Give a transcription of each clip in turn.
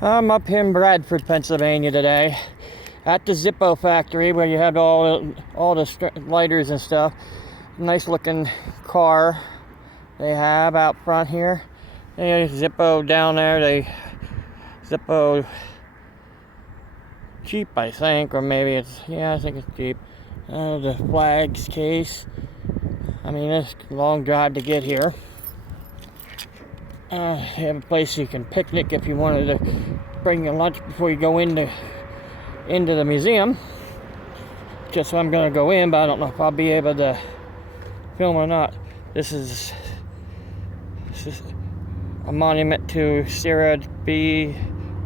I'm up here in Bradford, Pennsylvania today at the Zippo factory where you have all the lighters and stuff. Nice looking car they have out front here. There's Zippo down there. Zippo Jeep, I think, or maybe I think it's Jeep. The flags case. I mean, it's a long drive to get here. They have a place you can picnic if you wanted to bring your lunch before you go into the museum. Just so I'm going to go in, but I don't know if I'll be able to film or not. This is a monument to Sarah B.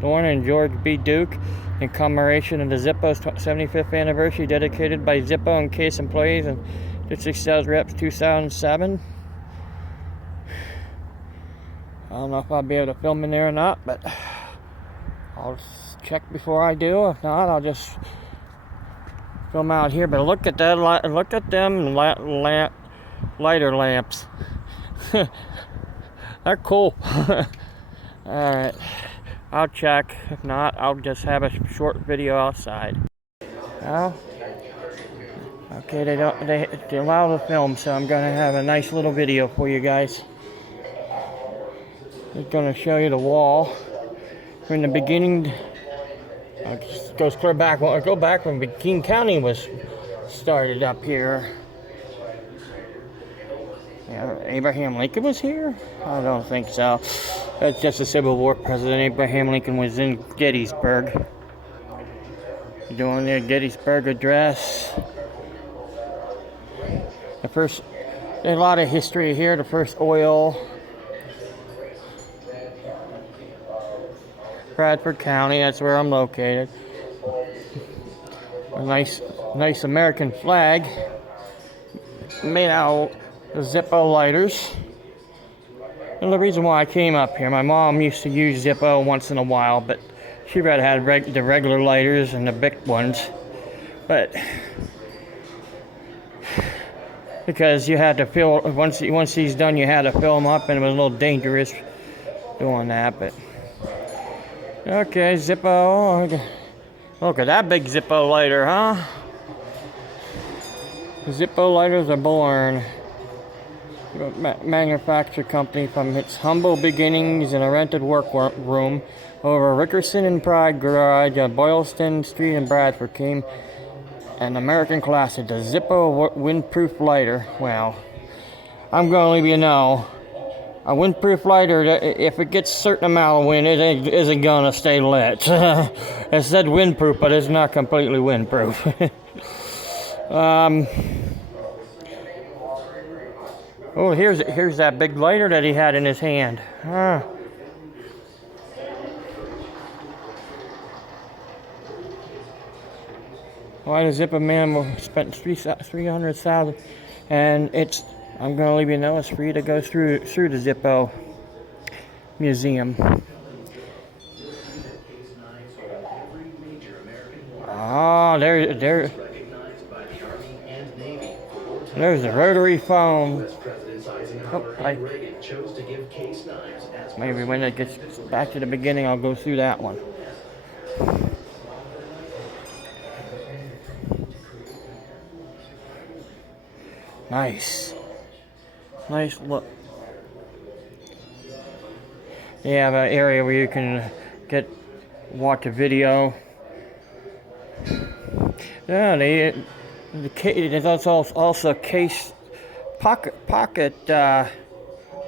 Dorn and George B. Duke in commemoration of the Zippo's 75th anniversary, dedicated by Zippo and Case employees and district sales reps 2007. I don't know if I'll be able to film in there or not, but I'll check before I do. If not, I'll just film out here. But look at that! Look at them lighter lamps. They're cool. All right, I'll check. If not, I'll just have a short video outside. Well, okay, they allow the film, so I'm gonna have a nice little video for you guys. I'm going to show you the wall from the beginning. It goes clear back. Well, go back when King County was started up here. Yeah, Abraham Lincoln was here? I don't think so. That's just a Civil War president. Abraham Lincoln was in Gettysburg, doing their Gettysburg Address. There's a lot of history here. The first oil. Bradford County, that's where I'm located. A nice American flag made out of Zippo lighters. And the reason why I came up here, my mom used to use Zippo once in a while, but she rather had the regular lighters and the big ones. But because you had to fill, once he's done, you had to fill them up, and it was a little dangerous doing that. But okay, Zippo. Look at that big Zippo lighter, huh? Zippo lighters are born. Manufacture company from its humble beginnings in a rented workroom over Rickerson and Pride Garage on Boylston Street in Bradford came an American classic, the Zippo windproof lighter. Well, I'm going to leave you know. A windproof lighter, if it gets a certain amount of wind, it isn't going to stay lit. It said windproof, but it's not completely windproof. Oh, here's that big lighter that he had in his hand. Why the Zippo man spent $300,000, and I'm going to leave you know it's free to go through the Zippo Museum. Oh, there's the rotary phone. Maybe when it gets back to the beginning, I'll go through that one. Nice look. They have an area where you can watch a video. Yeah, there's also case pocket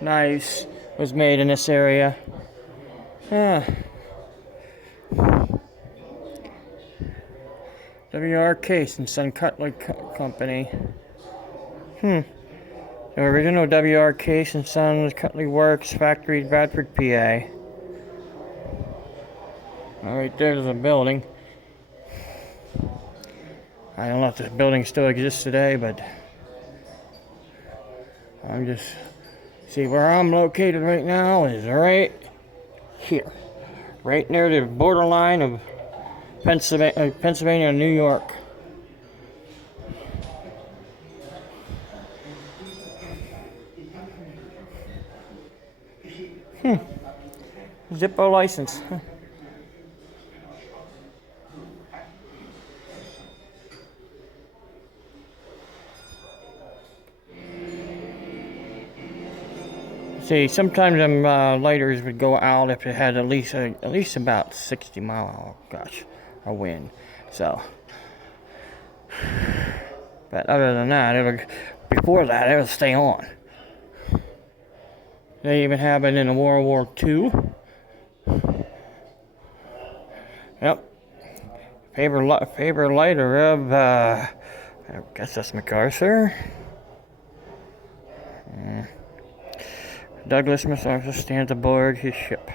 knives was made in this area. Yeah. W.R. Case and Son Cutlery Company. The original W.R. Case and Sons Cutlery Works Factory, Bradford, PA. All right, there's a building. I don't know if this building still exists today, but I'm just see where I'm located right now is right here, right near the borderline of Pennsylvania and New York. Zippo license. See, sometimes them lighters would go out if it had at least about 60 mile a wind. So, but other than that, before that, it would stay on. They even have it in World War II. Yep. Favorite lighter of I guess that's MacArthur. Douglas MacArthur stands aboard his ship.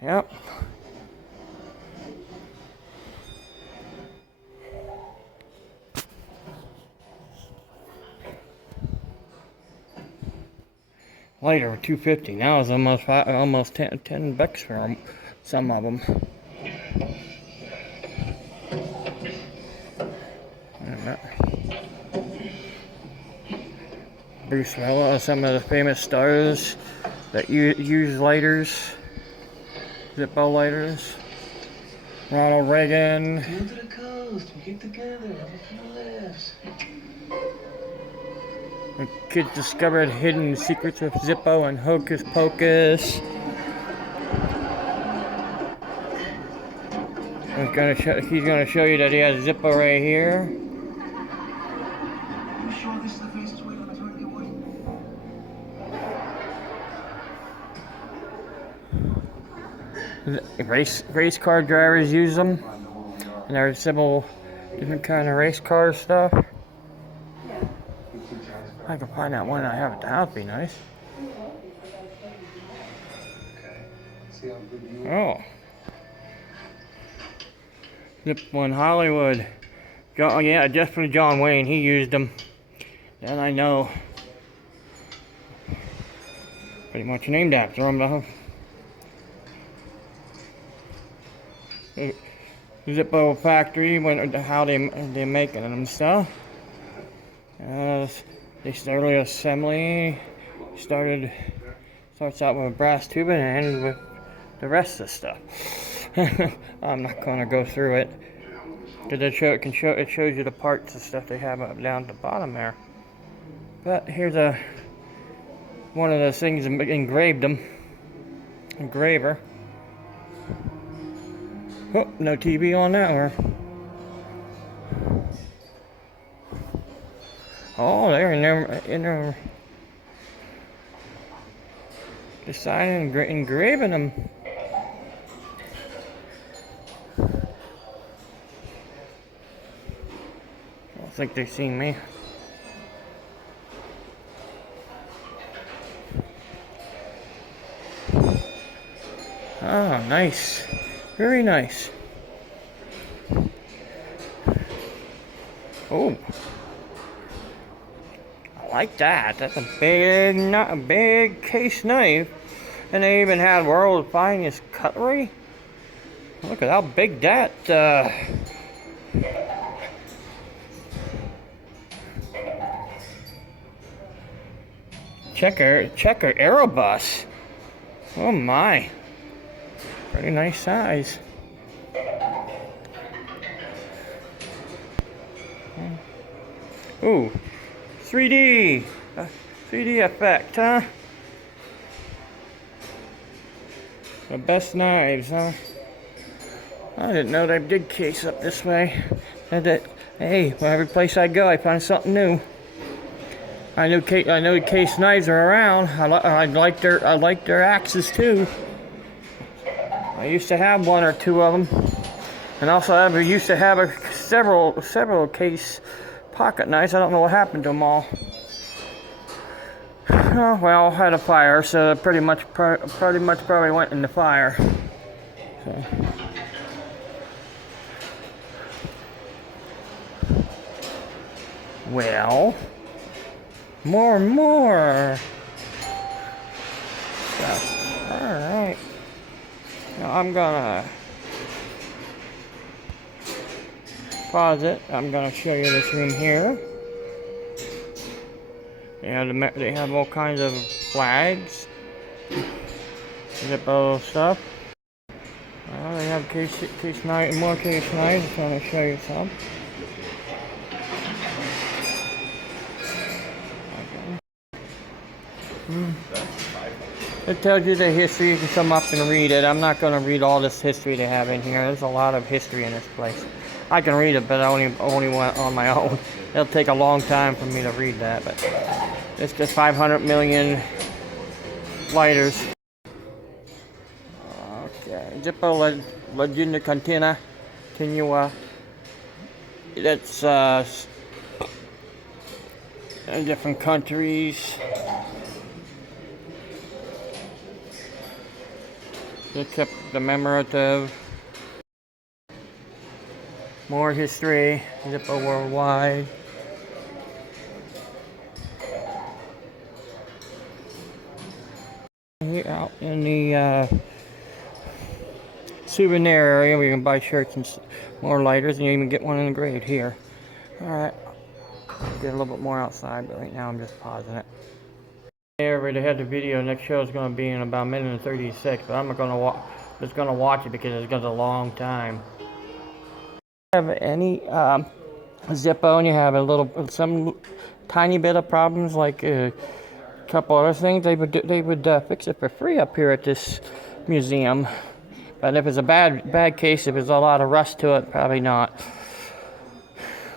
Yep. Later, $2.50. Now it's almost 10 bucks for them, some of them. Bruce Willis, some of the famous stars that use lighters, Zippo lighters. Ronald Reagan. Come to the coast, we get together, have a few laughs. The kids discovered hidden secrets of Zippo and Hocus Pocus. He's gonna show you that he has Zippo right here. You sure this is the fastest way to maternity ward? Race car drivers use them, and there's several different kind of race car stuff. I can find that one I have at the house. Be nice. Oh, Zippo in Hollywood. Yeah, definitely John Wayne. He used them. That I know. Pretty much named after him, though. Zippo factory, how they make it and stuff. This early assembly starts out with a brass tube and ends with the rest of the stuff. I'm not gonna go through it because it shows you the parts and stuff they have up down at the bottom there. But here's one of those things engraved them. Engraver. Oh, no TV on that one. Oh, they're in there designing and engraving them. I don't think they've seen me. Oh, nice. Very nice. Oh, I like that. That's a big case knife, and they even had world's finest cutlery. Look at how big that. Checker Aerobus. Oh my. Pretty nice size. Ooh, 3D effect, huh? The best knives, huh? I didn't know they did case up this way. Hey, every place I go, I find something new. I know case knives are around. I like their axes too. I used to have one or two of them, and also I used to have several case pocket knives. I don't know what happened to them all. Oh, well, I had a fire, so pretty much probably went in the fire. So. Well, more stuff. All right. Now I'm gonna pause it. I'm gonna show you this room here. They have all kinds of flags. Zippo stuff. They have case knife, more case knives. Just want to show you some. It tells you the history. You can come up and read it. I'm not going to read all this history they have in here. There's a lot of history in this place. I can read it, but I only went on my own. It'll take a long time for me to read that, but it's just 500 million lighters. Okay, Zippo Legenda Continua. That's in different countries. They kept the commemorative. More history. Zippo Worldwide. Here out in the souvenir area, we can buy shirts and more lighters, and you even get one engraved here. Alright, get a little bit more outside, but right now I'm just pausing it. Hey everybody, they had the video. Next show is going to be in about a minute and 36, but I'm not going to just going to watch it because it's going to be a long time. Have any Zippo, and you have some tiny bit of problems, like a couple other things, they would fix it for free up here at this museum. But if it's a bad case, if there's a lot of rust to it, probably not.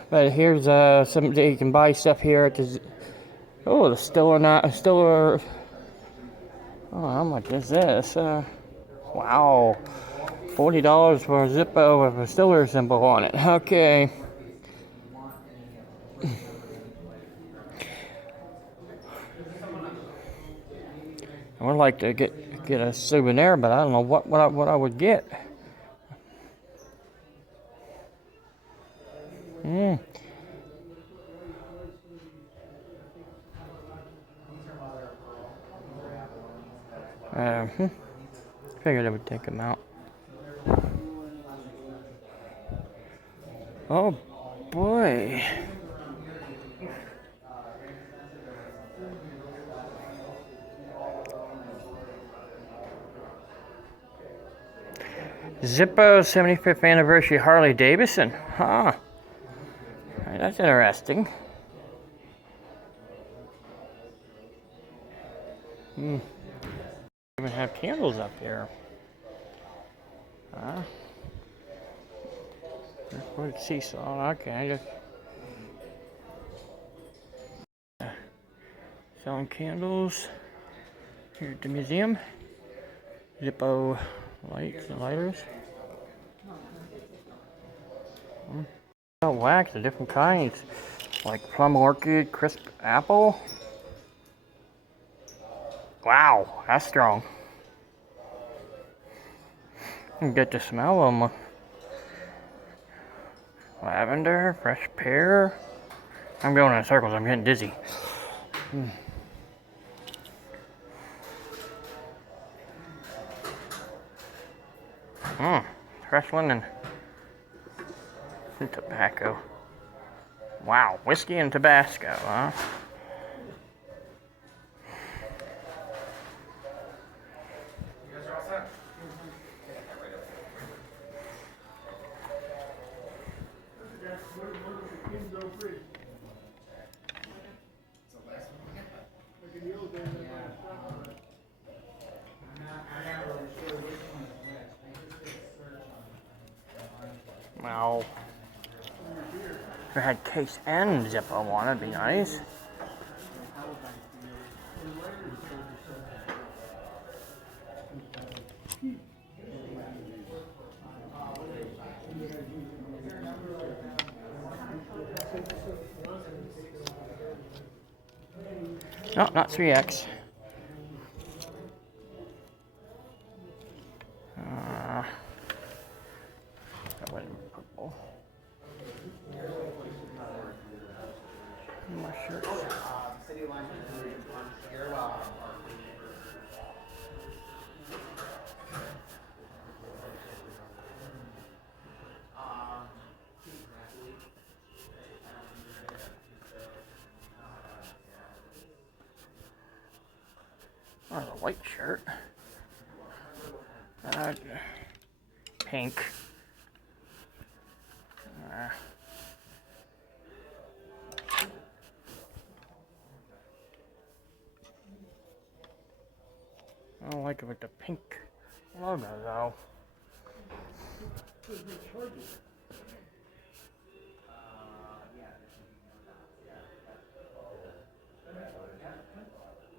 But here's some, you can buy stuff here at the, oh, the Stiller, oh, how much is this? Wow, $40 for a Zippo with a Stiller symbol on it. Okay. I would like to get a souvenir, but I don't know what I would get. Figured I would take them out. Oh boy. Zippo 75th anniversary Harley Davidson. Huh. That's interesting. Even have candles up here. What seesaw? Okay, just selling candles here at the museum. Zippo lights and lighters. Wax of different kinds, like plum orchid, crisp apple. Wow, that's strong. You can get to smell them. Lavender, fresh pear. I'm going in circles, I'm getting dizzy. Fresh linen. And tobacco. Wow, whiskey and Tabasco, huh? Wow. If I had case and Zippo on, it'd be nice. No, not 3X. That wasn't purple. My shirts. Oh, a white shirt. Pink. I don't like it with the pink logo though.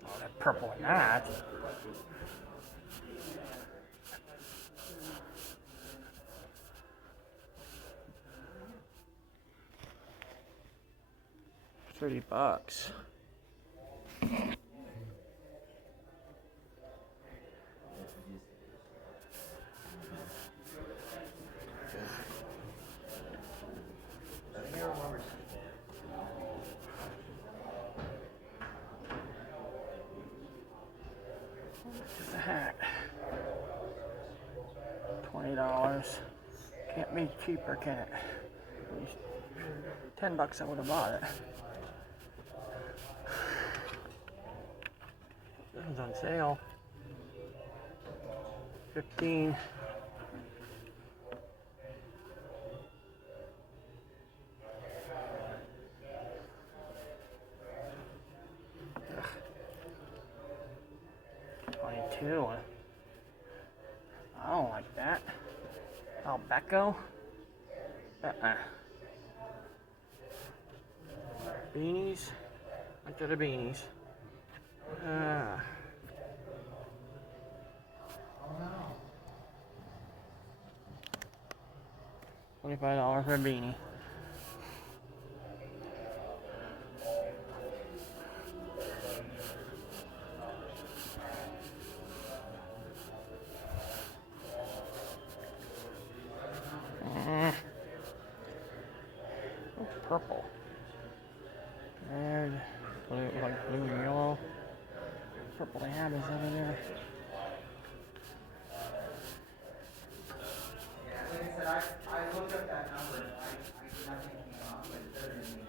Oh, that purple in that. $30. Just a hat. $20. Can't be cheaper, can it? At least $10 I would have bought it. This one's on sale. 15. Ugh. 22. I don't like that. Albeco? Beanies? Look at the beanies. $25 for a beanie. Oh, purple. Red, blue, like blue and yellow. Purple they have is over there. Like I said, I looked up that number and nothing came up, but it doesn't mean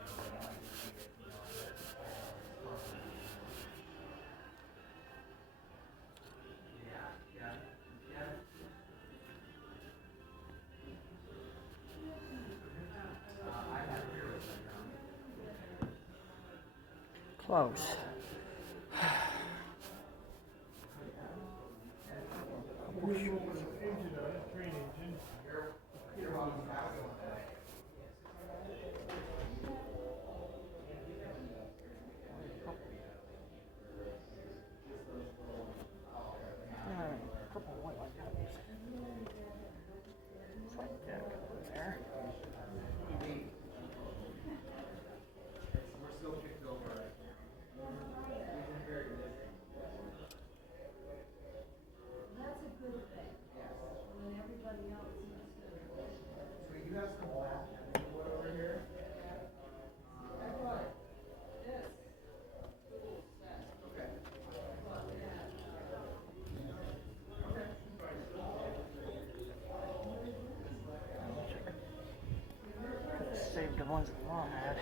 Close. Purple, white, like that. It's like that there. we're still kicked over. That's a good thing. When everybody else is good. So you have some black wood over here? Yes. Okay. Saved the ones that Mom had.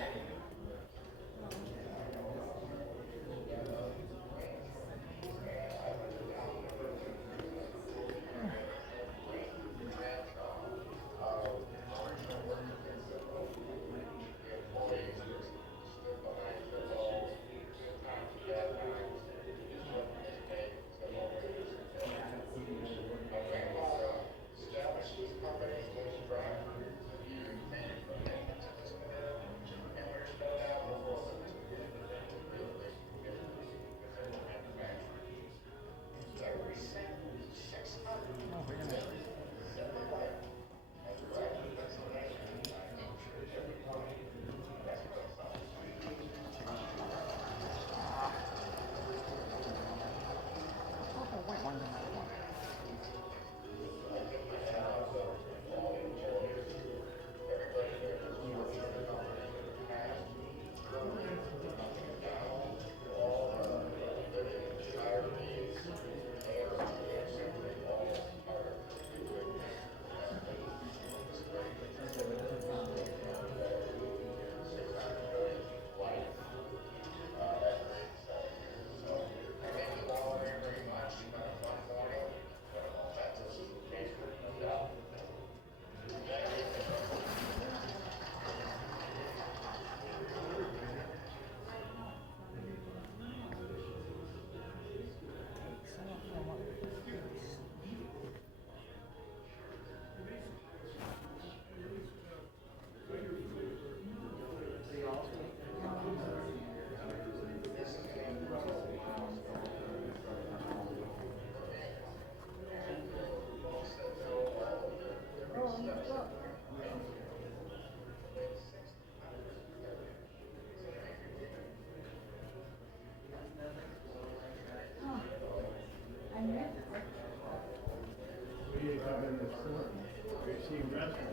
that's cool.